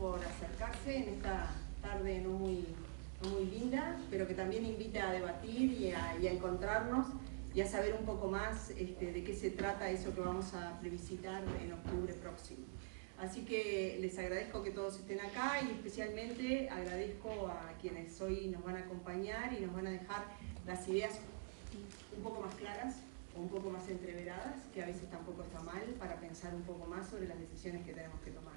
por acercarse en esta tarde no muy linda, pero que también invita a debatir y a encontrarnos y a saber un poco más de qué se trata eso que vamos a plebiscitar en octubre próximo. Así que les agradezco que todos estén acá y especialmente agradezco a quienes hoy nos van a acompañar y nos van a dejar las ideas un poco más claras o un poco más entreveradas, que a veces tampoco está mal, para pensar un poco más sobre las decisiones que tenemos que tomar.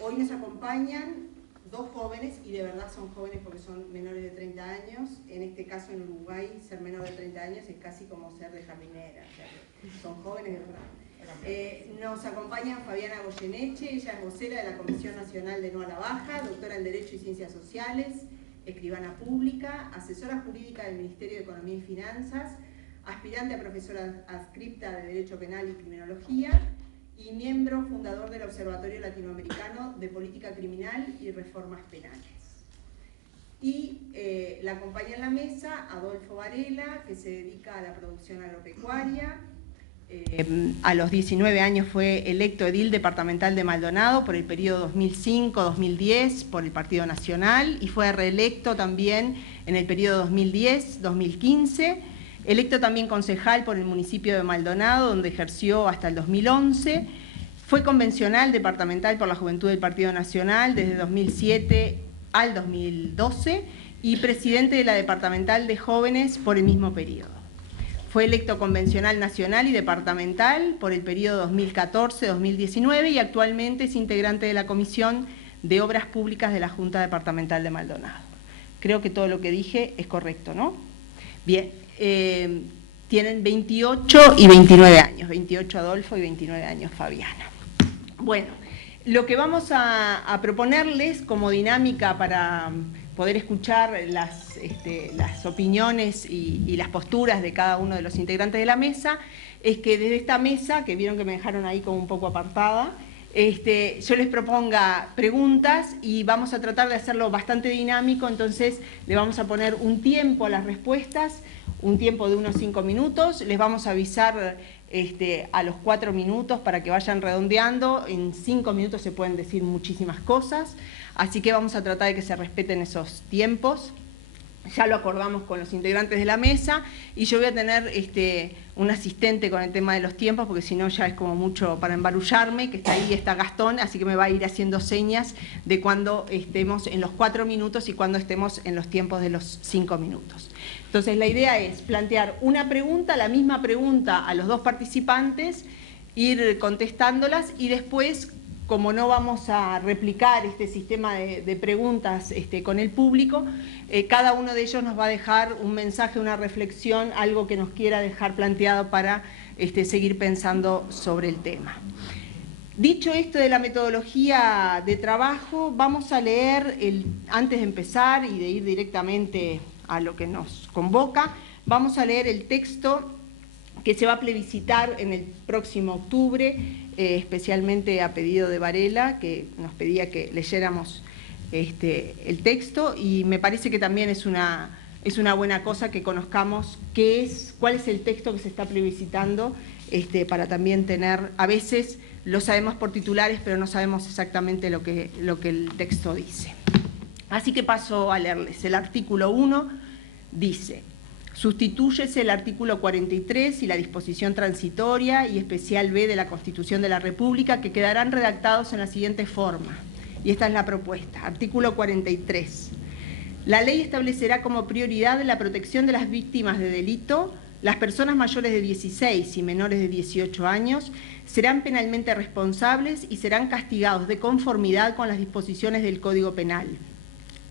Hoy nos acompañan dos jóvenes, y de verdad son jóvenes porque son menores de 30 años. En este caso en Uruguay ser menor de 30 años es casi como ser de jardinera, o sea, son jóvenes de verdad. Nos acompaña Fabiana Goyeneche, ella es vocera de la Comisión Nacional de No a la Baja, doctora en Derecho y Ciencias Sociales, escribana pública, asesora jurídica del Ministerio de Economía y Finanzas, aspirante a profesora adscripta de Derecho Penal y Criminología y miembro fundador del Observatorio Latinoamericano de Política Criminal y Reformas Penales. Y la acompaña en la mesa Adolfo Varela, que se dedica a la producción agropecuaria. A los 19 años fue electo edil departamental de Maldonado por el periodo 2005-2010 por el Partido Nacional y fue reelecto también en el periodo 2010-2015, electo también concejal por el municipio de Maldonado, donde ejerció hasta el 2011, fue convencional departamental por la Juventud del Partido Nacional desde 2007 al 2012 y presidente de la departamental de jóvenes por el mismo periodo. Fue electo convencional nacional y departamental por el periodo 2014-2019 y actualmente es integrante de la Comisión de Obras Públicas de la Junta Departamental de Maldonado. Creo que todo lo que dije es correcto, ¿no? Bien, tienen 28 y 29 años, 28 Adolfo y 29 años Fabiana. Bueno, lo que vamos a proponerles como dinámica para poder escuchar las opiniones y las posturas de cada uno de los integrantes de la mesa, es que desde esta mesa, que vieron que me dejaron ahí como un poco apartada, yo les proponga preguntas y vamos a tratar de hacerlo bastante dinámico, entonces le vamos a poner un tiempo a las respuestas, un tiempo de unos 5 minutos, les vamos a avisar a los 4 minutos para que vayan redondeando, en 5 minutos se pueden decir muchísimas cosas, así que vamos a tratar de que se respeten esos tiempos. Ya lo acordamos con los integrantes de la mesa y yo voy a tener un asistente con el tema de los tiempos porque si no ya es como mucho para embarullarme, que está ahí, está Gastón, así que me va a ir haciendo señas de cuando estemos en los 4 minutos y cuando estemos en los tiempos de los 5 minutos. Entonces la idea es plantear una pregunta, la misma pregunta a los dos participantes, ir contestándolas y después, como no vamos a replicar este sistema de preguntas con el público, cada uno de ellos nos va a dejar un mensaje, una reflexión, algo que nos quiera dejar planteado para seguir pensando sobre el tema. Dicho esto de la metodología de trabajo, vamos a leer, antes de empezar y de ir directamente a lo que nos convoca, vamos a leer el texto que se va a plebiscitar en el próximo octubre, especialmente a pedido de Varela, que nos pedía que leyéramos el texto, y me parece que también es una buena cosa que conozcamos cuál es el texto que se está plebiscitando, para también tener, a veces lo sabemos por titulares, pero no sabemos exactamente lo que el texto dice. Así que paso a leerles. El artículo 1 dice: Sustitúyese el artículo 43 y la disposición transitoria y especial B de la Constitución de la República, que quedarán redactados en la siguiente forma. Y esta es la propuesta. Artículo 43. La ley establecerá como prioridad la protección de las víctimas de delito. Las personas mayores de 16 y menores de 18 años serán penalmente responsables y serán castigados de conformidad con las disposiciones del Código Penal.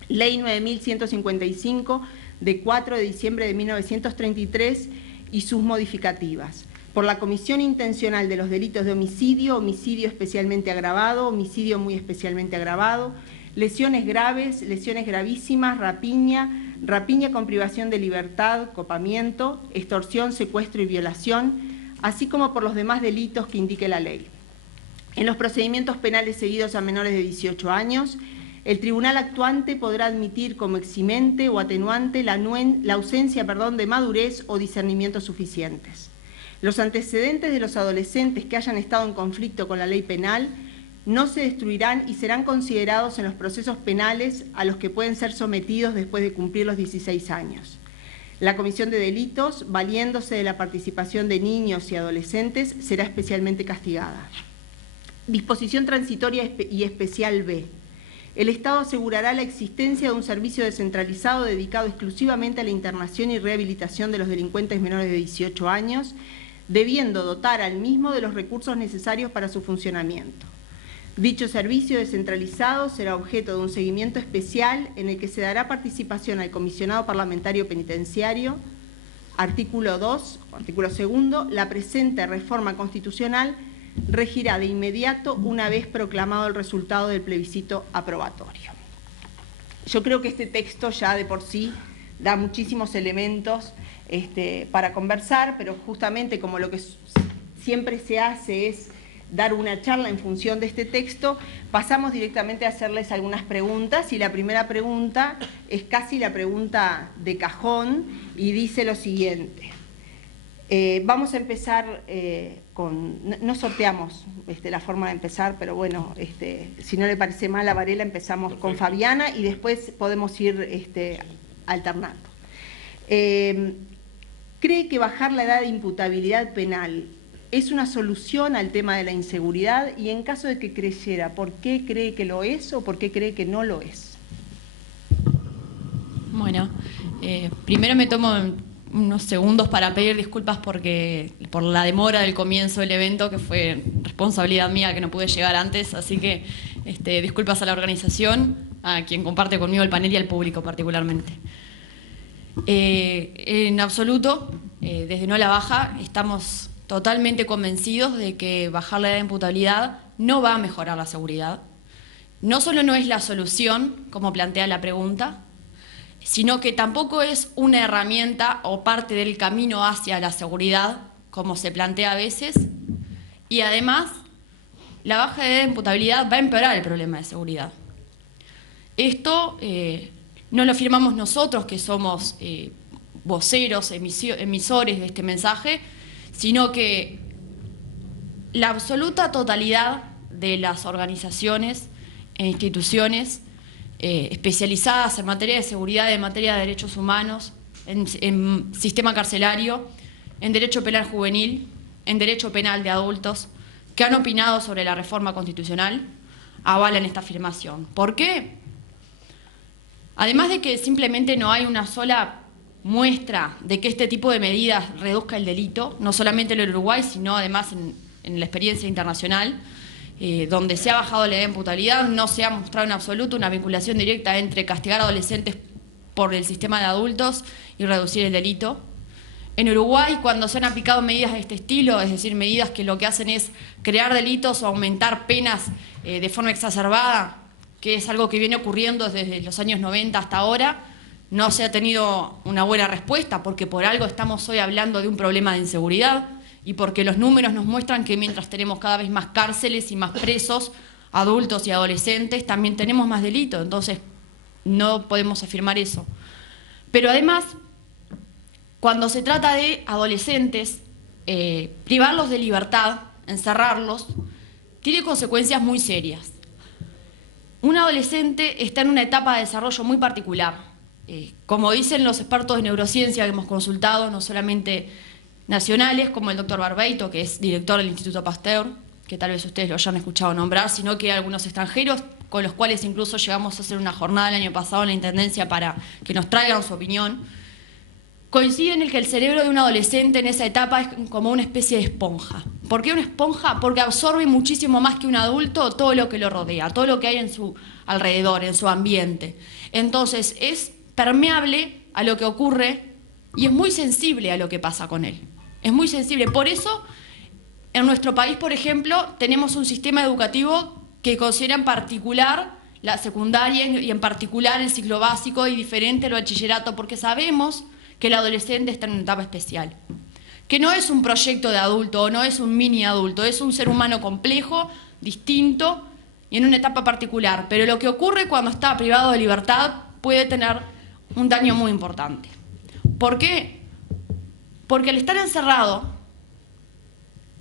Ley 9155 de 4 de diciembre de 1933 y sus modificativas, por la comisión intencional de los delitos de homicidio, homicidio especialmente agravado, homicidio muy especialmente agravado, lesiones graves, lesiones gravísimas, rapiña con privación de libertad, copamiento, extorsión, secuestro y violación, así como por los demás delitos que indique la ley. En los procedimientos penales seguidos a menores de 18 años, el tribunal actuante podrá admitir como eximente o atenuante la ausencia de madurez o discernimientos suficientes. Los antecedentes de los adolescentes que hayan estado en conflicto con la ley penal no se destruirán y serán considerados en los procesos penales a los que pueden ser sometidos después de cumplir los 16 años. La comisión de delitos, valiéndose de la participación de niños y adolescentes, será especialmente castigada. Disposición transitoria y especial B. El Estado asegurará la existencia de un servicio descentralizado dedicado exclusivamente a la internación y rehabilitación de los delincuentes menores de 18 años, debiendo dotar al mismo de los recursos necesarios para su funcionamiento. Dicho servicio descentralizado será objeto de un seguimiento especial en el que se dará participación al comisionado parlamentario penitenciario. Artículo 2, artículo 2, la presente reforma constitucional regirá de inmediato una vez proclamado el resultado del plebiscito aprobatorio. Yo creo que este texto ya de por sí da muchísimos elementos para conversar, pero justamente como lo que siempre se hace es dar una charla en función de este texto, pasamos directamente a hacerles algunas preguntas, y la primera pregunta es casi la pregunta de cajón y dice lo siguiente. Vamos a empezar no sorteamos la forma de empezar, pero bueno, si no le parece mal a Varela, empezamos con Fabiana y después podemos ir alternando. ¿Cree que bajar la edad de imputabilidad penal es una solución al tema de la inseguridad? Y en caso de que creyera, ¿por qué cree que lo es o por qué cree que no lo es? Bueno, primero me tomo unos segundos para pedir disculpas por la demora del comienzo del evento, que fue responsabilidad mía que no pude llegar antes, así que disculpas a la organización, a quien comparte conmigo el panel y al público particularmente. En absoluto, desde No a la Baja, estamos totalmente convencidos de que bajar la edad de imputabilidad no va a mejorar la seguridad. No solo no es la solución, como plantea la pregunta, sino que tampoco es una herramienta o parte del camino hacia la seguridad, como se plantea a veces, y además la baja de imputabilidad va a empeorar el problema de seguridad. Esto no lo firmamos nosotros, que somos voceros, emisores de este mensaje, sino que la absoluta totalidad de las organizaciones e instituciones especializadas en materia de seguridad, en materia de derechos humanos, en sistema carcelario, en derecho penal juvenil, en derecho penal de adultos, que han opinado sobre la reforma constitucional, avalan esta afirmación. ¿Por qué? Además de que simplemente no hay una sola muestra de que este tipo de medidas reduzca el delito, no solamente en el Uruguay, sino además en la experiencia internacional, donde se ha bajado la edad de imputabilidad, no se ha mostrado en absoluto una vinculación directa entre castigar a adolescentes por el sistema de adultos y reducir el delito. En Uruguay, cuando se han aplicado medidas de este estilo, es decir, medidas que lo que hacen es crear delitos o aumentar penas de forma exacerbada, que es algo que viene ocurriendo desde los años 90 hasta ahora, no se ha tenido una buena respuesta, porque por algo estamos hoy hablando de un problema de inseguridad y porque los números nos muestran que mientras tenemos cada vez más cárceles y más presos, adultos y adolescentes, también tenemos más delitos. Entonces, no podemos afirmar eso. Pero además, cuando se trata de adolescentes, privarlos de libertad, encerrarlos, tiene consecuencias muy serias. Un adolescente está en una etapa de desarrollo muy particular. Como dicen los expertos de neurociencia que hemos consultado, no solamente nacionales, como el doctor Barbeito, que es director del Instituto Pasteur, que tal vez ustedes lo hayan escuchado nombrar, sino que algunos extranjeros, con los cuales incluso llegamos a hacer una jornada el año pasado en la Intendencia para que nos traigan su opinión, coinciden en que el cerebro de un adolescente en esa etapa es como una especie de esponja. ¿Por qué una esponja? Porque absorbe muchísimo más que un adulto todo lo que lo rodea, todo lo que hay en su alrededor, en su ambiente. Entonces es permeable a lo que ocurre y es muy sensible a lo que pasa con él. Es muy sensible. Por eso, en nuestro país, por ejemplo, tenemos un sistema educativo que considera en particular la secundaria y en particular el ciclo básico y diferente al bachillerato, porque sabemos que el adolescente está en una etapa especial. Que no es un proyecto de adulto o no es un mini adulto, es un ser humano complejo, distinto y en una etapa particular. Pero lo que ocurre cuando está privado de libertad puede tener un daño muy importante. ¿Por qué? Porque al estar encerrado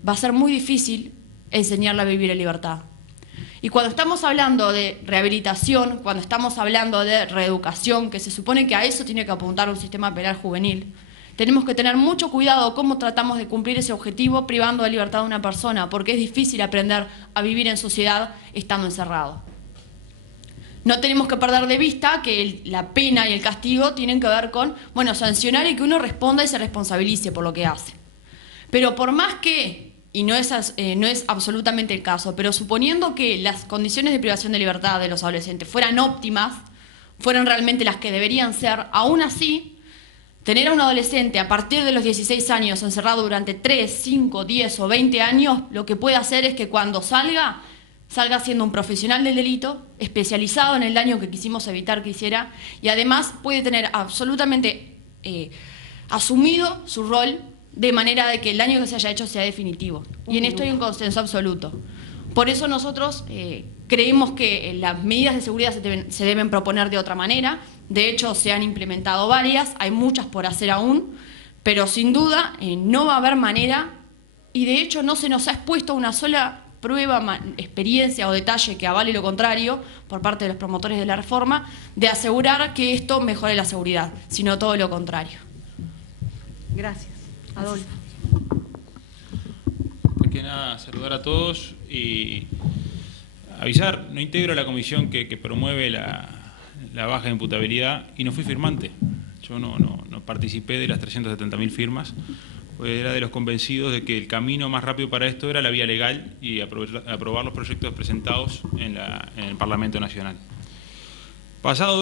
va a ser muy difícil enseñarle a vivir en libertad. Y cuando estamos hablando de rehabilitación, cuando estamos hablando de reeducación, que se supone que a eso tiene que apuntar un sistema penal juvenil, tenemos que tener mucho cuidado cómo tratamos de cumplir ese objetivo privando de libertad a una persona, porque es difícil aprender a vivir en sociedad estando encerrado. No tenemos que perder de vista que la pena y el castigo tienen que ver con, bueno, sancionar y que uno responda y se responsabilice por lo que hace. Pero por más que, y no es absolutamente el caso, pero suponiendo que las condiciones de privación de libertad de los adolescentes fueran óptimas, fueran realmente las que deberían ser, aún así, tener a un adolescente a partir de los 16 años encerrado durante 3, 5, 10 o 20 años, lo que puede hacer es que cuando salga siendo un profesional del delito, especializado en el daño que quisimos evitar que hiciera, y además puede tener absolutamente asumido su rol de manera de que el daño que se haya hecho sea definitivo. Y en esto hay un consenso absoluto. Por eso nosotros creemos que las medidas de seguridad se deben proponer de otra manera. De hecho, se han implementado varias, hay muchas por hacer aún, pero sin duda no va a haber manera, y de hecho no se nos ha expuesto una sola prueba, experiencia o detalle que avale lo contrario por parte de los promotores de la reforma, de asegurar que esto mejore la seguridad, sino todo lo contrario. Gracias. Adolfo. Más que nada, saludar a todos y avisar, no integro la comisión que promueve la baja de imputabilidad y no fui firmante. Yo no participé de las 370.000 firmas. Era de los convencidos de que el camino más rápido para esto era la vía legal y aprobar los proyectos presentados en el Parlamento Nacional. Pasado